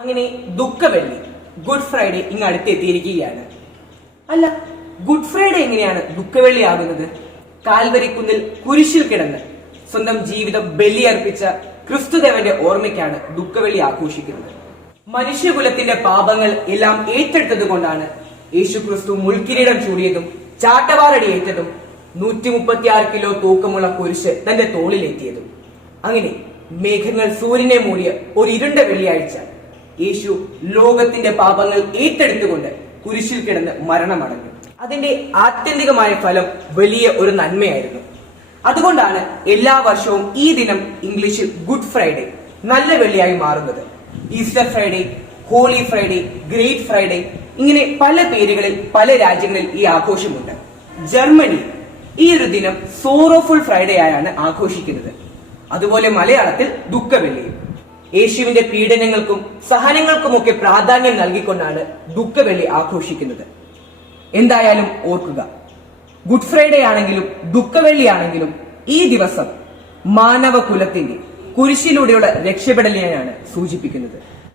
അങ്ങനെ ദുഃഖവെള്ളി good Friday ഇങ്ങ് അടുത്തെത്തിയിരിക്കുകയാണ്. അല്ല ഗുഡ് ഫ്രൈഡേ എങ്ങനെയാണ് ദുഃഖവെള്ളി ആകുന്നത്? കാൽവരിക്കുന്നിൽ കുരിശിൽ കിടന്ന് സ്വന്തം ജീവിതം ബലിയർപ്പിച്ച ക്രിസ്തുദേവന്റെ ഓർമ്മയ്ക്കാണ് ദുഃഖവെള്ളി ആഘോഷിക്കുന്നത്. മനുഷ്യകുലത്തിന്റെ പാപങ്ങൾ എല്ലാം ഏറ്റെടുത്തത് കൊണ്ടാണ് യേശു ക്രിസ്തു മുൾക്കിരീടം ചൂടിയതും ചാട്ടവാറടി ഏറ്റതും നൂറ്റി മുപ്പത്തിയാറ് കിലോ തൂക്കമുള്ള കുരിശ് തന്റെ തോളിലെത്തിയതും. അങ്ങനെ മേഘങ്ങൾ സൂര്യനെ മൂടിയ ഒരു ഇരുണ്ട വെള്ളിയാഴ്ച യേശു ലോകത്തിന്റെ പാപങ്ങൾ ഏറ്റെടുത്തുകൊണ്ട് കുരിശിൽ കിടന്ന് മരണമടഞ്ഞു. അതിന്റെ ആത്യന്തികമായ ഫലം വലിയ ഒരു നന്മയായിരുന്നു. അതുകൊണ്ടാണ് എല്ലാ വർഷവും ഈ ദിനം ഇംഗ്ലീഷിൽ ഗുഡ് ഫ്രൈഡേ നല്ല വെള്ളിയായി മാറുന്നത്. Easter Friday Holy Friday Great Friday ഇങ്ങനെ പല പേരുകളിൽ പല രാജ്യങ്ങളിൽ ഈ ആഘോഷമുണ്ട്. ജർമ്മനി ഈ ഒരു ദിനം സോറോഫുൾ ഫ്രൈഡേ ആയാണ് ആഘോഷിക്കുന്നത്. അതുപോലെ മലയാളത്തിൽ ദുഃഖവെള്ളിയും. യേശുവിന്റെ പീഡനങ്ങൾക്കും സഹനങ്ങൾക്കുമൊക്കെ പ്രാധാന്യം നൽകിക്കൊണ്ടാണ് ദുഃഖവെള്ളി ആഘോഷിക്കുന്നത്. എന്തായാലും ഓർക്കുക ഗുഡ് ഫ്രൈഡേ ആണെങ്കിലും ദുഃഖവെള്ളി ആണെങ്കിലും ഈ ദിവസം മാനവ കുലത്തിന്റെ കുരിശിലൂടെയുള്ള രക്ഷപ്പെടലിനെയാണ് സൂചിപ്പിക്കുന്നത്.